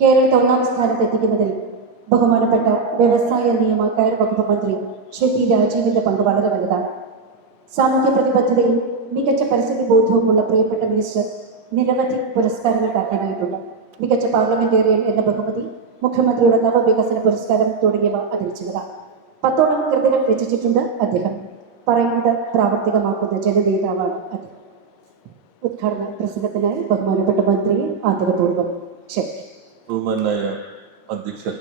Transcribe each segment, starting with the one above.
കേരളത്തെ ഒന്നാം സ്ഥാനത്ത് എത്തിക്കുന്നതിൽ ബഹുമാനപ്പെട്ട വ്യവസായ നിയമ കയർ വകുപ്പ് മന്ത്രി ശ്രീ പി രാജീവിന്റെ പങ്ക് വളരെ വലുതാണ്. സാമൂഹ്യ പ്രതിബദ്ധതയും മികച്ച പരിസ്ഥിതി ബോധവുമുള്ള പ്രിയപ്പെട്ട മിനിസ്റ്റർ നിരവധി പുരസ്കാരങ്ങൾക്ക് അർഹനായിട്ടുണ്ട്. മികച്ച പാർലമെന്റേറിയൻ എന്ന ബഹുമതി, മുഖ്യമന്ത്രിയുടെ നവവികസന പുരസ്കാരം തുടങ്ങിയവ അതിൽ ചിലതാണ്. 10ഓളം കൃതികൾ രചിച്ചിട്ടുണ്ട് അദ്ദേഹം. പറയുന്നത് പ്രാവർത്തികമാക്കുന്ന ജനനേതാവാണ് അദ്ദേഹം. ഉദ്ഘാടന പ്രസംഗത്തിനായി ബഹുമാനപ്പെട്ട മന്ത്രിയെ ആദരപൂർവ്വം ക്ഷണിക്കും. ബഹുമാനായ അധ്യക്ഷൻ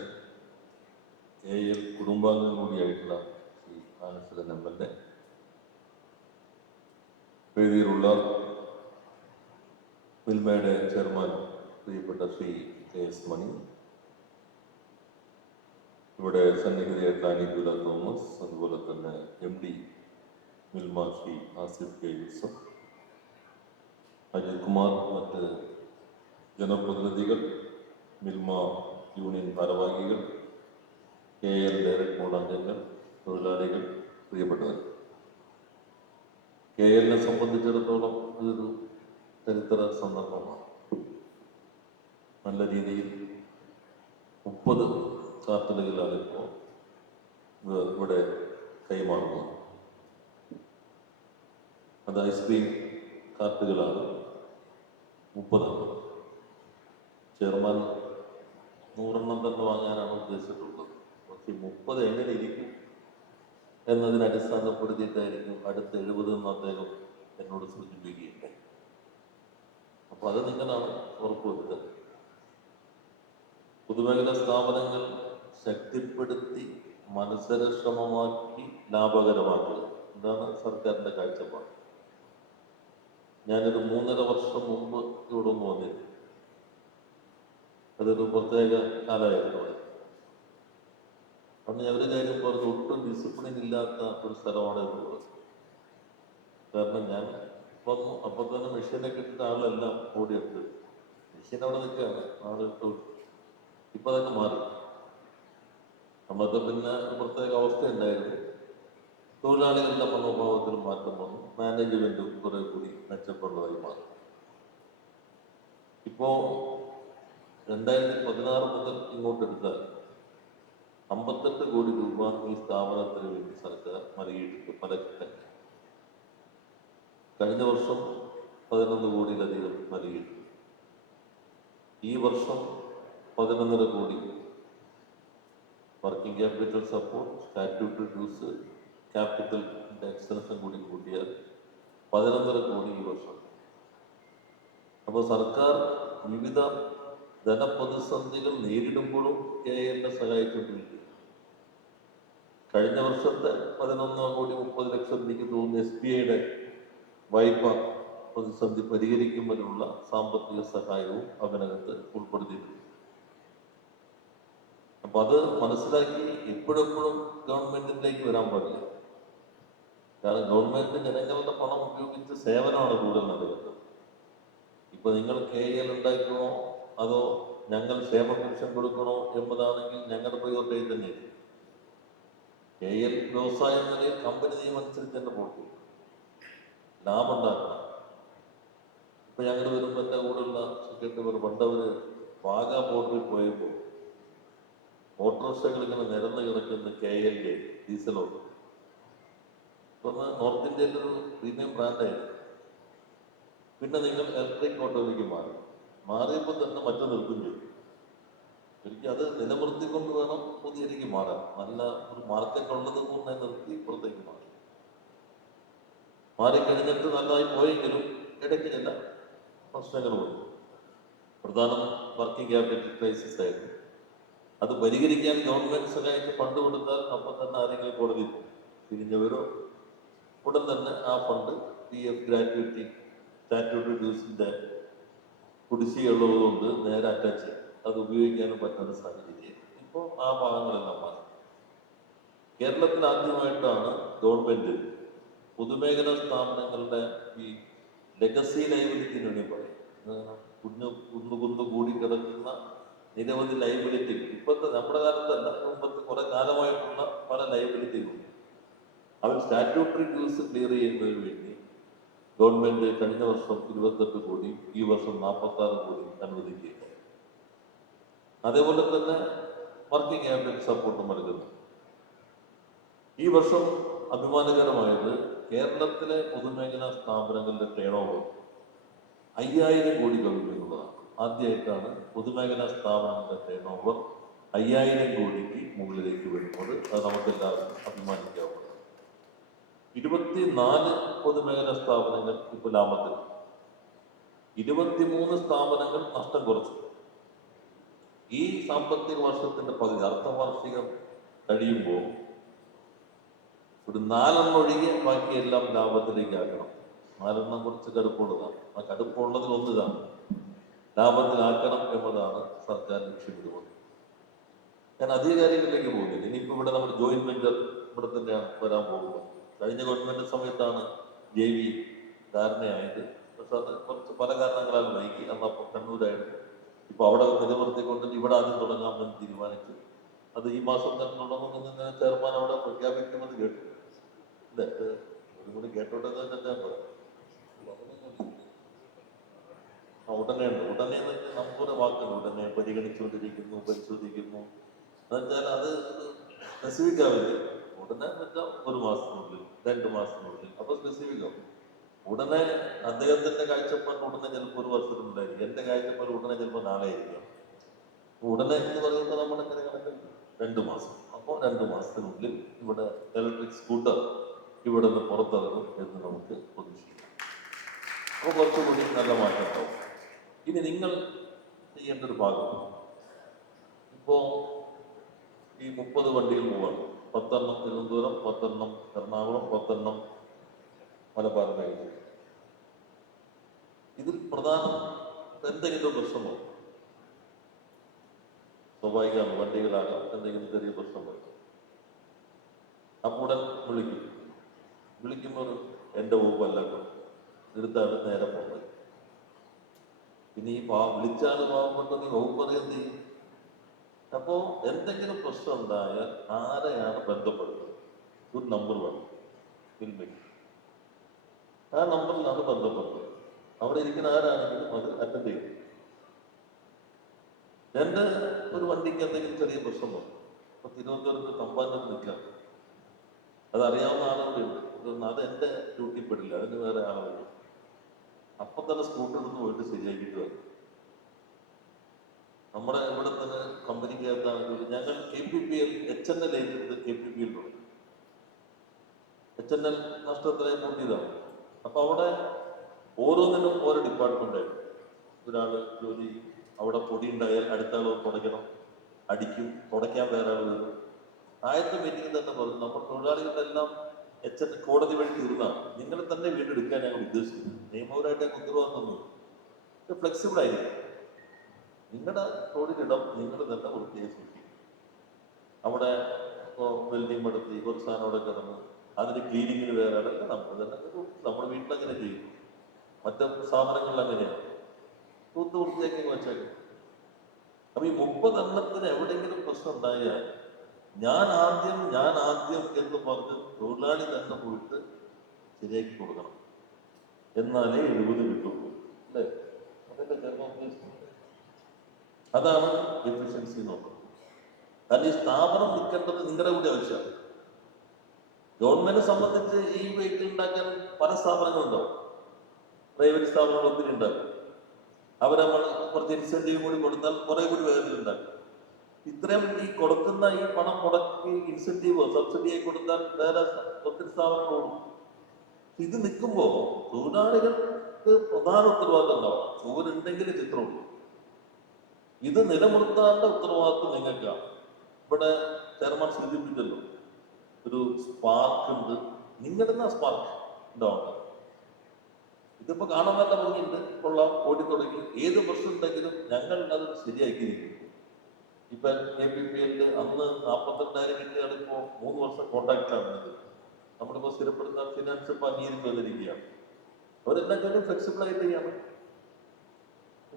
AL കുടുംബാംഗം കൂടിയായിട്ടുള്ള ശ്രീ ആനന്ദൻ MLA, വേദിയിലുള്ള മിൽമയുടെ ചെയർമാൻ പ്രിയപ്പെട്ട ശ്രീ KS മണി, ഇവിടെ സന്നിഹിതയായിട്ടുള്ള അനികുല തോമസ്, അതുപോലെ തന്നെ MD മിൽമ ശ്രീ ആസിഫ് K. യൂസഫ്, അജിത് കുമാർ, മറ്റ് ജനപ്രതിനിധികൾ, മിൽമ യൂണിയൻ ഭാരവാഹികൾ, KL ഡയറക്ട് ബോർഡ് അംഗങ്ങൾ, തൊഴിലാളികൾ, പ്രിയപ്പെട്ടവർ, KLനെ സംബന്ധിച്ചിടത്തോളം ഇതൊരു ചരിത്ര സന്ദർഭമാണ്. നല്ല രീതിയിൽ 30 ചാർട്ടലുകളാണ് ഇപ്പോൾ ഇവിടെ കൈമാറുന്നത്. അത് ഐസ്ക്രീം കാർട്ടുകളാണ് 30. ചെയർമാൻ 100 തന്നെ വാങ്ങാനാണ് ഉദ്ദേശിച്ചിട്ടുള്ളത്. പക്ഷേ 30 എങ്ങനെ ഇരിക്കും എന്നതിനെ അടിസ്ഥാനപ്പെടുത്തിയിട്ടായിരിക്കും അടുത്ത 70 എന്ന് അദ്ദേഹം എന്നോട് സൂചിപ്പിക്കുകയുണ്ടായി. അപ്പോൾ അത് നിങ്ങളാണ് ഉറപ്പുവരുത്തുന്നത്. പൊതുമേഖലാ സ്ഥാപനങ്ങൾ ശക്തിപ്പെടുത്തി മത്സരക്ഷമമാക്കി ലാഭകരമാക്കുക, ഇതാണ് സർക്കാരിൻ്റെ കാഴ്ചപ്പാട്. ഞാനൊരു 3.5 വർഷം മുമ്പ് ഇവിടെ വന്നിരുന്നു. അതൊരു പ്രത്യേക കാലമായിരുന്നു. അന്ന് ഞാൻ ഒരു കാര്യം പറഞ്ഞു, ഒട്ടും ഡിസിപ്ലിൻ ഇല്ലാത്ത ഒരു സ്ഥലമാണ് എന്നുള്ളത്. കാരണം ഞാൻ വന്നു, അപ്പോൾ തന്നെ മെഷീനൊക്കെ ഇട്ടിട്ട് ആളെല്ലാം ഓടിയെടുത്ത് മെഷീൻ അവിടെ നിൽക്കുകയാണ്, ആളിട്ടു. ഇപ്പം അതൊക്കെ മാറി. അന്നത്തെ പിന്നെ പ്രത്യേക അവസ്ഥ ഉണ്ടായിരുന്നു. തൊഴിലാളികളുടെ മനോഭാവത്തിലും മാറ്റം വന്നു. മാനേജ്മെൻറ്റും കുറെ കൂടി മെച്ചപ്പെടുന്നതായി മാറി. ഇപ്പോൾ 2016 മുതൽ ഇങ്ങോട്ടെടുത്താൽ 58 കോടി രൂപ ഈ സ്ഥാപനത്തിന് വേണ്ടി സർക്കാർ നൽകിയിട്ടുണ്ട് പല ഘട്ടങ്ങൾ. കഴിഞ്ഞ വർഷം 11 കോടിയിലധികം നൽകിയിട്ടുണ്ട്. ഈ വർഷം 11.5 കോടി working capital support, statutory dues, capital extension കൂടി കൂട്ടിയാൽ 11.5 കോടി ഈ വർഷം. അപ്പോൾ സർക്കാർ വിവിധ ധനപ്രതിസന്ധികൾ നേരിടുമ്പോഴും KLനെ സഹായിച്ചുകൊണ്ടിരിക്കുക. കഴിഞ്ഞ വർഷത്തെ 11,30,00,000 എനിക്ക് തോന്നുന്നു SBIയുടെ വായ്പ പ്രതിസന്ധി പരിഹരിക്കുമ്പോഴുള്ള സാമ്പത്തിക സഹായവും അതിനകത്ത് ഉൾപ്പെടുത്തിയിട്ടുണ്ട്. അപ്പൊ അത് മനസ്സിലാക്കി എപ്പോഴെപ്പോഴും ഗവൺമെന്റിലേക്ക് വരാൻ പാടില്ല. കാരണം ഗവൺമെന്റ് ജനങ്ങളുടെ പണം ഉപയോഗിച്ച് സേവനമാണ് കൂടുതൽ നൽകുന്നത്. ഇപ്പൊ നിങ്ങൾ KL ഉണ്ടാക്കണോ അതോ ഞങ്ങൾ ക്ഷേമ പെൻഷൻ കൊടുക്കണോ എന്നതാണെങ്കിൽ ഞങ്ങളുടെ പ്രയോറിറ്റി തന്നെയാണ്. KL വ്യവസായം നിലയിൽ കമ്പനി നിയമം അനുസരിച്ച് തന്നെ പോകട്ടെ, ലാഭം ഉണ്ടാക്കണം. ഇപ്പൊ ഞങ്ങൾ വരുമ്പോൾ എൻ്റെ കൂടെയുള്ള സെക്രട്ടറി പണ്ടവര് വാഗാ ബോർഡറിൽ പോയപ്പോൾ ഓട്ടോറിക്ഷകൾ ഇങ്ങനെ നിരന്ന് കിടക്കുന്ന KLന്റെ ഡീസൽ ഓട്ടോ. ഇപ്പൊ നോർത്ത് ഇന്ത്യയിലെ ഒരു പ്രീമിയം ബ്രാൻഡായിരുന്നു. പിന്നെ നിങ്ങൾ ഇലക്ട്രിക് ഓട്ടോയിലേക്ക് മാറിയപ്പോൾ തന്നെ മറ്റു നിർത്തും ചെയ്തു. എനിക്ക് അത് നിലനിർത്തിക്കൊണ്ട് വേണം പുതിയതിലേക്ക് മാറാൻ. നല്ല ഒരു മാർക്കറ്റ് ഉള്ളത് കൊണ്ട് നിർത്തി പുറത്തേക്ക് മാറിക്കഴിഞ്ഞിട്ട് നല്ലതായി പോയെങ്കിലും ഇടയ്ക്ക് ചില പ്രശ്നങ്ങൾ വന്നു. പ്രധാനം വർക്കിംഗ് ക്യാപിറ്റൽ ക്രൈസിസ് ആയിരുന്നു. അത് പരിഹരിക്കാൻ ഗവൺമെന്റ് സഹായിച്ച് ഫണ്ട് കൊടുത്താൽ അപ്പം തന്നെ ആരെങ്കിലും കോടതി തിരിഞ്ഞവരോ ഉടൻ തന്നെ ആ ഫണ്ട് PF ഗ്രാറ്റുവിറ്റി, സ്റ്റാറ്റ്യൂട്ടറി ഡ്യൂസിന്റെ കുടിശ്ശികയുള്ളതുകൊണ്ട് നേരെ അറ്റാച്ച് ചെയ്യും. അത് ഉപയോഗിക്കാനും പറ്റുന്ന സാഹചര്യം. ഇപ്പോൾ ആ ഭാഗങ്ങളെല്ലാം മാറി. കേരളത്തിൽ ആദ്യമായിട്ടാണ് ഗവൺമെന്റ് പൊതുമേഖലാ സ്ഥാപനങ്ങളുടെ ഈ ലെഗസി ലയബിലിറ്റി എന്ന് വേണ്ടി പറയും, കുന്നു കൂടി കിടക്കുന്ന നിരവധി ലയബിലിറ്റികൾ. ഇപ്പോഴത്തെ നമ്മുടെ കാലത്തല്ല, മുമ്പത്തെ കുറെ കാലമായിട്ടുള്ള പല ലയബിലിറ്റികളുണ്ട്. അവർ സ്റ്റാറ്റ്യൂട്ടറി ഡ്യൂസ് ക്ലിയർ ചെയ്യുന്നതിന് വേണ്ടി ഗവൺമെന്റ് കഴിഞ്ഞ വർഷം 28 കോടി, ഈ വർഷം 46 കോടി അനുവദിക്കുക. അതേപോലെ തന്നെ വർക്കിംഗ് ക്യാപിറ്റൽ സപ്പോർട്ടും നൽകുന്നു. ഈ വർഷം അഭിമാനകരമായത് കേരളത്തിലെ പൊതുമേഖലാ സ്ഥാപനങ്ങളുടെ ടേൺ ഓവർ 5000 കോടി കവിഞ്ഞു എന്നുള്ളതാണ്. ആദ്യമായിട്ടാണ് പൊതുമേഖലാ സ്ഥാപനങ്ങളുടെ ടേൺ ഓവർ 5000 കോടിക്ക് മുകളിലേക്ക് വരുന്നത്. അത് നമുക്കെല്ലാവർക്കും അഭിമാനിക്കാവുന്നതാണ്. 24 പൊതുമേഖലാ സ്ഥാപനങ്ങൾ ഇപ്പോൾ ലാഭത്തിൽ, 23 സ്ഥാപനങ്ങൾ നഷ്ടം കുറച്ചു. ഈ സാമ്പത്തിക വർഷത്തിന്റെ പകുതി അർദ്ധവാർഷികം കഴിയുമ്പോൾ ഒരു 4 ഒഴികെ ബാക്കിയെല്ലാം ലാഭത്തിലേക്ക് ആക്കണം. 4 കുറച്ച് കടുപ്പുള്ളതാണ്. ആ കടുപ്പുള്ളതിൽ ഒന്നിതാണ് ലാഭത്തിലാക്കണം എന്നതാണ് സർക്കാർ ലക്ഷ്യമിടുന്നത്. ഞാൻ അധികാരികളിലേക്ക് പോകുന്നില്ല. ഇനിയിപ്പോൾ ഇവിടെ നമ്മുടെ ജോയിന്റ് വെഞ്ചർ ഇവിടെ തന്നെയാണ് വരാൻ പോകുന്നത്. കഴിഞ്ഞ ഗവൺമെന്റ് സമയത്താണ് JV ധാരണയായത്. പക്ഷെ അത് കുറച്ച് പല കാരണങ്ങളാൽ വൈകി. അന്നപ്പോൾ കണ്ണൂരായിരുന്നു. ഇപ്പൊ അവിടെ നിലനിർത്തിക്കൊണ്ട് ഇവിടെ ആദ്യം തുടങ്ങാമെന്ന് തീരുമാനിച്ചു. അത് ഈ മാസം തന്നെ തുടങ്ങുമെന്ന് ചെയർമാൻ അവിടെ പ്രഖ്യാപിക്കുന്നത് കേട്ടു. അല്ലേ? ഒരു കൂടി കേട്ടോട്ടെ തന്നെ ഉടനെയുണ്ട്. ഉടനെ എന്ന് വെച്ചാൽ നമുക്കൊരു വാക്കുണ്ട്, ഉടനെ പരിഗണിച്ചുകൊണ്ടിരിക്കുന്നു, പരിശോധിക്കുന്നു. എന്നുവെച്ചാൽ അത് സ്പെസിഫിക് ആവില്ല. ഉടനെ എന്ന് വെച്ചാൽ 1 മാസത്തിനുള്ളിൽ, 2 മാസത്തിനുള്ളിൽ. അപ്പൊ സ്പെസിഫിക് ആവും. ഉടനെ അദ്ദേഹത്തിന്റെ കാഴ്ചപ്പാട് ഉടനെ ചിലപ്പോൾ 1 വർഷത്തിനുണ്ടായിരിക്കും. എന്റെ കാഴ്ചപ്പാട് ഉടനെ ചിലപ്പോൾ നാളെ ആയിരിക്കാം. ഉടനെ എന്ന് പറയുമ്പോൾ നമ്മളെങ്ങനെ കണക്കാക്കി 2 മാസം. അപ്പോൾ 2 മാസത്തിനുള്ളിൽ ഇവിടെ ഇലക്ട്രിക് സ്കൂട്ടർ ഇവിടെ നിന്ന് പുറത്തിറങ്ങും എന്ന് നമുക്ക് പ്രതീക്ഷിക്കാം. അപ്പോൾ കുറച്ചുകൂടി നല്ല മാറ്റം ഉണ്ടാവും. ഇനി നിങ്ങൾ ചെയ്യേണ്ട ഒരു ഭാഗം, ഇപ്പോ ഈ 30 വണ്ടികൾ പോവാണ്. 10 തിരുവനന്തപുരം, 10 എറണാകുളം, 10 മലബാർ മേഖല. ഇതിൽ പ്രധാനം എന്തെങ്കിലും പ്രശ്നമോ? സ്വാഭാവികമാണ്, വണ്ടികളാകാം, എന്തെങ്കിലും ചെറിയ പ്രശ്നം വരും. അപ്പോൾ ഉടൻ വിളിക്കുമ്പോൾ എൻ്റെ ഊപ്പല്ലാട്ടോ എടുത്താണ് നേരെ പോകുന്നത്. പിന്നെ ഈ വിളിച്ചാൽ പാവപ്പെട്ട നീ വകുപ്പത് എന്ത് ചെയ്യും? അപ്പോ എന്തെങ്കിലും പ്രശ്നം ഉണ്ടായാൽ ആരെയാണ് ബന്ധപ്പെടുന്നത്? ഒരു നമ്പർ വേണം, ഫിൽമിങ്. ആ നമ്പറിലാണ് ബന്ധപ്പെടുന്നത്. അവിടെ ഇരിക്കുന്ന ആരാണെങ്കിലും അത് അറ്റൻഡ് ചെയ്യും. എൻ്റെ ഒരു വണ്ടിക്ക് എന്തെങ്കിലും ചെറിയ പ്രശ്നം വന്നു. ഇപ്പൊ തിരുവനന്തപുരത്ത് തമ്പാനത്ത് നിൽക്കാം, അതറിയാവുന്ന ആളുകളുണ്ട്. അത് എൻ്റെ ഡ്യൂട്ടി പെടില്ല, അതിന് വേറെ ആളുകൾ. അപ്പൊ തന്നെ സ്കൂട്ടർ എടുത്ത് പോയിട്ട് ശരിയാക്കിയിട്ട് വരും. നമ്മുടെ ഇവിടെ തന്നെ കമ്പനിക്കകത്താണെങ്കിൽ ഞങ്ങൾ KPPL HNL ഏറ്റെടുത്ത് KPPL ഉണ്ട്. HNL നഷ്ടത്തിലെ കൂട്ടിയതാണ്. അപ്പൊ അവിടെ ഓരോന്നിനും ഓരോ ഡിപ്പാർട്ട്മെന്റ് ആയിരുന്നു. ഒരാള് ജോലി ചെയ്യും, അവിടെ പൊടി ഉണ്ടായാൽ അടുത്ത ആൾ തുടയ്ക്കണം, അടിക്കും, തുടയ്ക്കാൻ വേറെ ആൾ വരും. ആദ്യത്തെ മീറ്റിംഗ് തന്നെ പറഞ്ഞു, നമ്മൾ തൊഴിലാളികളെല്ലാം കോടതി വഴി തീർന്നാണ്, നിങ്ങളെ തന്നെ വീണ്ടെടുക്കാൻ ഞങ്ങൾ ഉദ്ദേശിക്കുന്നത്. നിയമപരമായിട്ട് ഉത്തരവാദിത്തമൊന്നും ഫ്ലെക്സിബിൾ ആയിരിക്കും. നിങ്ങളുടെ തൊഴിലിടം നിങ്ങൾ തന്നെ വൃത്തിയായി സൂക്ഷിക്കും. അവിടെ വെൽഡിങ് നടത്തി കുറച്ച് സാധനം അവിടെ കിടന്ന് അതിന് ക്ലീനിങ്ങിന് വേറെ ആളല്ല, നമ്മൾ തന്നെ നമ്മുടെ വീട്ടിലങ്ങനെ ചെയ്യും. മറ്റു സ്ഥാപനങ്ങളിൽ അങ്ങനെയാണ് വൃത്തിയാക്കി വെച്ചേക്കും. അപ്പൊ ഈ 30 എണ്ണത്തിന് എവിടെയെങ്കിലും പ്രശ്നം ഉണ്ടായാൽ ഞാൻ ആദ്യം എന്ന് പറഞ്ഞ് തൊഴിലാളി തന്നെ പോയിട്ട് ശരിയാക്കി കൊടുക്കണം. എന്നാലേ 70 കിട്ടുള്ളൂ. അല്ലേ? അതൊക്കെ ചെറുപ്പം ഉദ്ദേശിക്കുന്നത്. അതാണ് എഫിഷ്യൻസി നോക്കുന്നത്. കാരണം ഈ സ്ഥാപനം നിൽക്കേണ്ടത് നിങ്ങളുടെ കൂടി ആവശ്യമാണ്. ഗവൺമെന്റിനെ സംബന്ധിച്ച് ഈ വെഹിക്കിൾ ഉണ്ടാക്കാൻ പല സ്ഥാപനങ്ങളുണ്ടാവും. പ്രൈവറ്റ് സ്ഥാപനങ്ങൾ ഒത്തിരി ഉണ്ടാക്കും. അവരെ കുറച്ച് ഇൻസെന്റീവ് കൂടി കൊടുത്താൽ കുറെ കൂടി വേഗത്തിൽ ഉണ്ടാക്കും. ഇത്രയും ഈ കൊടുക്കുന്ന ഈ പണം മുടക്കി ഇൻസെന്റീവോ സബ്സിഡിയായി കൊടുത്താൽ വേറെ ഒത്തിരി സ്ഥാപനങ്ങളോടും. ഇത് നിൽക്കുമ്പോൾ തൊഴിലാളികൾക്ക് പ്രധാന ഉത്തരവാദിത്വം ഉണ്ടാവും. ചോരുണ്ടെങ്കിൽ ചിത്രമുള്ളൂ. ഇത് നിലനിർത്താനുള്ള ഉത്തരവാദിത്വം നിങ്ങൾക്കാണ്. ഇവിടെ ചെയർമാൻ സൂചിപ്പിച്ചല്ലോ, ഒരു സ്പാർക്ക് ഉണ്ട്. നിങ്ങളുടെ സ്പാർക്ക് ഉണ്ടാവണം. ഇതിപ്പോ കാണാൻ നല്ല ഭംഗിയുണ്ട്, കൊള്ളാം, ഓടിത്തുടങ്ങി. ഏത് പ്രശ്നം ഉണ്ടെങ്കിലും ഞങ്ങൾ അത് ശരിയാക്കിയിരിക്കും. ഇപ്പൊ KPPL അന്ന് 42,000 കിട്ടിയാണ് ഇപ്പോ 3 വർഷം കോൺട്രാക്റ്റാണ്. നമ്മളിപ്പോ സ്ഥിരപ്പെടുത്താൻ ഫിനാൻസ് ഇപ്പൊ അംഗീകരിച്ചു വന്നിരിക്കുകയാണ്. അവരെല്ലാം കാര്യം ഫ്ലെക്സിബിൾ ആയിട്ട് ചെയ്യാണ്.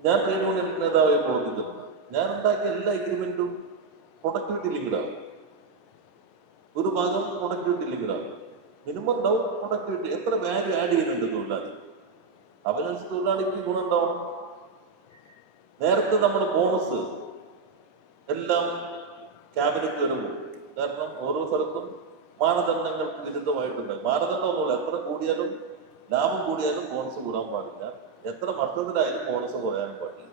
ഞാൻ ട്രേഡ് യൂണിയൻ നേതാവായി പ്രവർത്തിച്ചിട്ടുണ്ട്. ഞാൻ ഉണ്ടാക്കിയ എല്ലാ എഗ്രിമെന്റും പ്രൊഡക്ടിവിറ്റി ലിങ്ക്ഡാണ്. ഒരു ഭാഗം പ്രൊഡക്ടിവിറ്റി ലിങ്ക്ഡാണ്. മിനിമം ഡൗൺ പ്രൊഡക്ടിവിറ്റി, എത്ര വാല്യൂ ആഡ് ചെയ്യുന്നുണ്ട് തൊഴിലാളി, അവനനുസരിച്ച് തൊഴിലാളിക്ക് ഗുണം ഉണ്ടാവണം. നേരത്തെ നമ്മുടെ ബോണസ് എല്ലാം ക്യാബിനറ്റ് വരെ പോകും. കാരണം ഓരോ സ്ഥലത്തും മാനദണ്ഡങ്ങൾക്ക് വിരുദ്ധമായിട്ടുണ്ട്. മാനദണ്ഡമൊന്നുമില്ല, എത്ര കൂടിയാലും ലാഭം കൂടിയാലും ബോണസ് കൂടാൻ പാടില്ല, എത്ര നഷ്ടത്തിലായാലും ബോണസ് കുറയാനും പാടില്ല.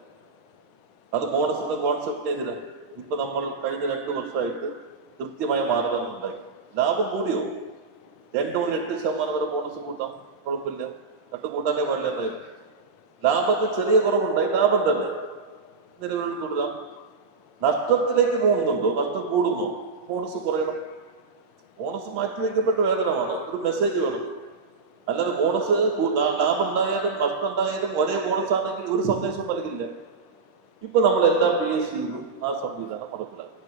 അത് ബോണസിന്റെ കോൺസെപ്റ്റ് എതിരാണ്. ഇപ്പൊ നമ്മൾ കഴിഞ്ഞ 2 വർഷമായിട്ട് കൃത്യമായ മാനദണ്ഡം ഉണ്ടായി. ലാഭം കൂടിയോ 2 മുതൽ 8% വരെ ബോണസ് കൂട്ടാം, കുഴപ്പമില്ല, കൂട്ടാനേ പാടില്ല. ലാഭത്തിൽ ചെറിയ കുറവുണ്ടായി, ലാഭം തന്നെ നിലവിൽ തുടരാം. നഷ്ടത്തിലേക്ക് പോകുന്നുണ്ടോ, നഷ്ടം കൂടുന്നോ, ബോണസ് കുറയണം. ബോണസ് മാറ്റിവെക്കപ്പെട്ട വേതനമാണ്, ഒരു മെസ്സേജ് വേണം. അല്ലാതെ ബോണസ് ലാഭം ഉണ്ടായാലും നഷ്ടം ഉണ്ടായാലും ഒരേ ബോണസ് ആണെങ്കിൽ ഒരു സന്ദേശം നൽകില്ല. ഇപ്പൊ നമ്മൾ എല്ലാ PSU ആ സംവിധാനം നടപ്പിലാക്കും.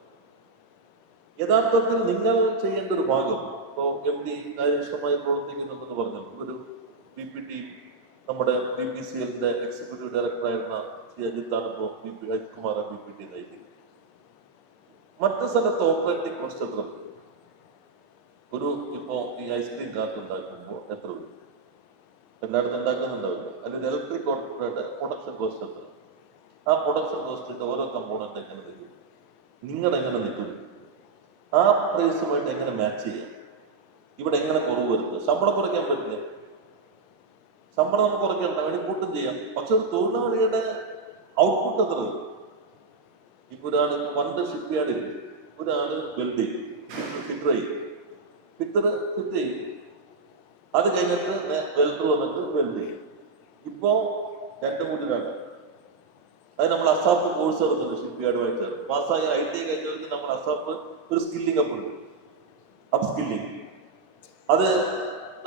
യഥാർത്ഥത്തിൽ നിങ്ങൾ ചെയ്യേണ്ട ഒരു ഭാഗം, ഇപ്പോൾ MD കാര്യക്ഷമമായി പ്രവർത്തിക്കുന്നുണ്ടെന്ന് പറഞ്ഞു. ഒരു PPT നമ്മുടെ BPCLന്റെ എക്സിക്യൂട്ടീവ് ഡയറക്ടറായിരുന്ന ശ്രീ അജിത്താണ് ഇപ്പോൾ അജിത്കുമാർ PPT നയിക്കുന്നത്. മറ്റു സ്ഥലത്ത് ഓപ്പറേറ്റിംഗ് കോസ്റ്റ് എത്ര? ഒരു ഇപ്പോ ഈ ഐസ്ക്രീം കാർട്ട് ഉണ്ടാക്കുമ്പോൾ എത്ര രൂപ? എല്ലായിടത്തും ഉണ്ടാക്കുന്നുണ്ടാവില്ല. അല്ലെങ്കിൽ ഇലക്ട്രിക് കോർപ്പറേറ്റ് പ്രൊഡക്ഷൻ കോസ്റ്റ് എത്ര? ആ പ്രൊഡക്ഷൻ കോസ്റ്റിന്റെ ഓരോ കമ്പോണന്റ് എങ്ങനെ നിൽക്കും, നിങ്ങൾ എങ്ങനെ നിൽക്കും, ആ പ്രൈസുമായിട്ട് എങ്ങനെ മാച്ച് ചെയ്യാം, ഇവിടെ എങ്ങനെ കുറവ് വരുത്തുക? ശമ്പളം കുറയ്ക്കാൻ പറ്റില്ല, ശമ്പളം നമുക്ക് കുറയ്ക്കാൻ വേണ്ടി കൂട്ടും ചെയ്യാം. പക്ഷെ ഒരു തൊഴിലാളിയുടെ ഔട്ട്പുട്ട് എത്ര വരും? ഇപ്പൊ ഒരാൾ പണ്ട് ഷിപ്പ് യാർഡിൽ ഒരാള് വെൽഡ് ചെയ്യും, ഫിറ്റ് ചെയ്യും, അത് കഴിഞ്ഞിട്ട് വെൽഡർ വന്നിട്ട് വെൽഡ് ചെയ്യും. ഇപ്പോ 2 കൂട്ടിലാണ്. അത് നമ്മൾ അസാപ്പ് കോഴ്സ് നടത്തുന്നുണ്ട് ഷിപ്പ് യാർഡുമായി ചേർന്ന്. പാസ്സായ IT കഴിഞ്ഞവർക്ക് നമ്മൾ അസാപ്പ് ഒരു സ്കില്ലിംഗ് അപ്പ് ഉണ്ട്, അപ്പ് സ്കില്ലിംഗ്. അത്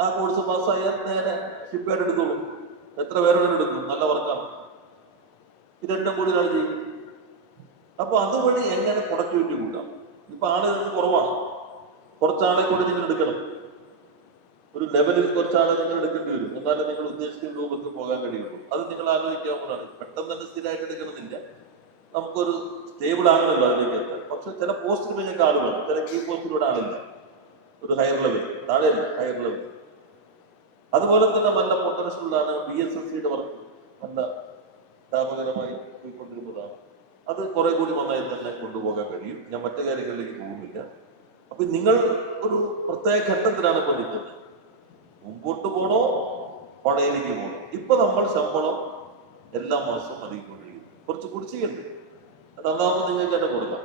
ആ കോഴ്സ് പാസ്സായാൽ നേരെ ഷിപ്പ് യാർഡ് എടുത്തോളും. എത്ര പേരോട് എടുക്കും, നല്ല വർക്കാണ്. ഇത് 2 കൂടി ഒരാൾ ചെയ്യും. അപ്പൊ അതുവഴി എങ്ങനെ പ്രൊഡക്ടിവിറ്റി കൂട്ടാം? ഇപ്പൊ ആളുകൾക്ക് കുറവാണ്, കുറച്ചാളെ കൂടി നിങ്ങൾ എടുക്കണം. ഒരു ലെവലിൽ കുറച്ചാളെ നിങ്ങൾ എടുക്കേണ്ടി വരും, എന്നാലും നിങ്ങൾ ഉദ്ദേശിക്കുന്ന രൂപത്തിൽ പോകാൻ കഴിയുള്ളൂ. അത് നിങ്ങൾ ആലോചിക്കാവുന്നതാണ്. പെട്ടെന്ന് തന്നെ സ്ഥിരമായിട്ട് എടുക്കണമെന്നില്ല, നമുക്കൊരു സ്റ്റേബിൾ ആണല്ലോ അതിലേക്ക് എത്താൻ. പക്ഷെ ചില പോസ്റ്റിൽ നിങ്ങൾക്ക് ആൾ വേണം, ചില കീ പോസ്റ്റിലൂടെ ആളില്ല, ഒരു ഹയർ ലെവൽ, താഴെയല്ല ഹയർ ലെവൽ. അതുപോലെ തന്നെ നല്ല പൊട്ടൻഷ്യലാണ് BSSCയുടെ വർക്ക്, നല്ല ലാഭകരമായി പോയിക്കൊണ്ടിരുന്നതാണ്. അത് കുറെ കൂടി നന്നായി തന്നെ കൊണ്ടുപോകാൻ കഴിയും. ഞാൻ മറ്റു കാര്യങ്ങളിലേക്ക് പോകുന്നില്ല. അപ്പൊ നിങ്ങൾ ഒരു പ്രത്യേക ഘട്ടത്തിലാണ് ഇപ്പൊ നിൽക്കുന്നത്. മുമ്പോട്ട് പോണോ പഴയതിലേക്ക് പോകണോ? ഇപ്പൊ നമ്മൾ ശമ്പളം എല്ലാ മാസവും നൽകിക്കൊണ്ടിരിക്കും. കുറച്ച് കുടിശ്ശികയുണ്ട്, അത് അന്നാമത് നിങ്ങൾക്ക് തന്നെ കൊടുക്കാം.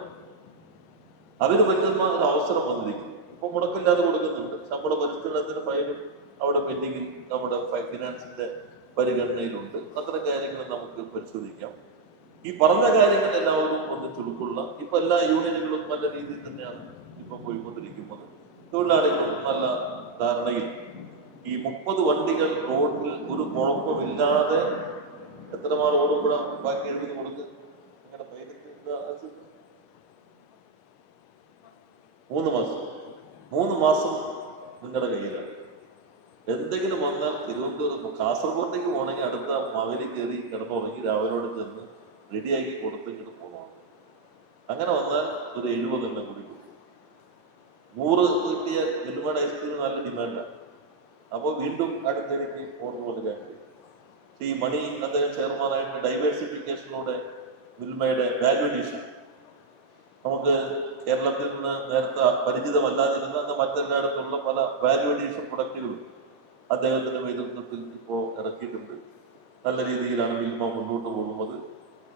അതിന് പറ്റുന്ന ഒരു അവസരം വന്നിരിക്കും. ഇപ്പൊ മുടക്കില്ലാതെ കൊടുക്കുന്നുണ്ട്. ശമ്പള പരിഷ്കരണത്തിന് ഫയലും അവിടെ പെൻഡിങ്ങിൽ നമ്മുടെ ഫിനാൻസിന്റെ പരിഗണനയിലുണ്ട്. അത്തരം കാര്യങ്ങൾ നമുക്ക് പരിശോധിക്കാം. ഈ പറഞ്ഞ കാര്യങ്ങൾ എല്ലാവരും ഒന്ന് ചുരുക്കുള്ള ഇപ്പൊ എല്ലാ യൂണിയനുകളും നല്ല രീതിയിൽ തന്നെയാണ് ഇപ്പൊ പോയിക്കൊണ്ടിരിക്കുന്നത്. തൊഴിലാളികളും നല്ല ധാരണയിൽ ഈ 30 വണ്ടികൾ റോഡിൽ ഒരു കുഴപ്പമില്ലാതെ എത്ര മാർ ഓടുമ്പോഴാ ബാക്കി എഴുതി കൊടുത്ത് നിങ്ങളുടെ പേര് 3 മാസം നിങ്ങളുടെ കയ്യിലാണ്. എന്തെങ്കിലും വന്നാൽ തിരുവനന്തപുരം കാസർഗോട്ടേക്ക് പോകണമെങ്കിൽ അടുത്ത മാവേലി കയറി കിടന്നുറങ്ങി രാവിലോട് ചെന്ന് റെഡിയാക്കി കൊടുത്തിട്ട് പോകണം. അങ്ങനെ വന്നാൽ ഒരു 70 എണ്ണം കൂടി 100 കിട്ടിയ മിൽമയുടെ ഐസ്ക്രീം നല്ല ഡിമാൻഡാണ്. അപ്പോൾ വീണ്ടും അടുത്തേക്ക് ഓർമ്മ കൊടുക്കാൻ കഴിയും. ഈ മണി അദ്ദേഹം ചെയർമാനായിട്ട് ഡൈവേഴ്സിഫിക്കേഷനിലൂടെ മിൽമയുടെ വാല്യൂ അഡീഷൻ നമുക്ക് കേരളത്തിൽ നിന്ന് നേരത്തെ പരിചിതമല്ലാതിരുന്ന അന്ന് മറ്റെല്ലായിടത്തുള്ള പല വാല്യൂ അഡീഷൻ പ്രൊഡക്റ്റുകളും അദ്ദേഹത്തിന്റെ നേതൃത്വത്തിൽ ഇപ്പോൾ ഇറക്കിയിട്ടുണ്ട്. നല്ല രീതിയിലാണ് മിൽമ മുന്നോട്ട് പോകുന്നത്.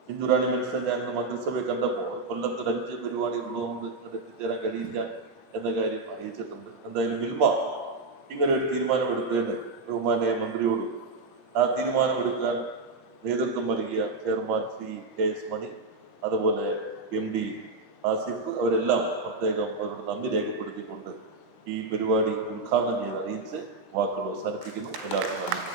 ഹിന്ദുറാണി മത്സ്യം ഞാൻ മന്ത്രിസഭയെ കണ്ടപ്പോൾ കൊല്ലത്തിൽ 5 പരിപാടി ഉള്ളതുകൊണ്ട് അത് എത്തിച്ചേരാൻ കഴിയില്ല എന്ന കാര്യം അറിയിച്ചിട്ടുണ്ട്. എന്തായാലും മിൽമ ഇങ്ങനെ ഒരു തീരുമാനമെടുത്തതിന് ബഹുമാന്യ മന്ത്രിയോട് ആ തീരുമാനമെടുക്കാൻ നേതൃത്വം നൽകിയ ചെയർമാൻ ശ്രീ KS മണി, അതുപോലെ MD ആസിഫ്, അവരെല്ലാം പ്രത്യേകം അവരുടെ നന്ദി രേഖപ്പെടുത്തിക്കൊണ്ട് ഈ പരിപാടി ഉദ്ഘാടനം ചെയ്ത് അറിയിച്ച് വാക്കുകൾ അവസാനിപ്പിക്കുന്നു. എല്ലാവർക്കും നന്ദി.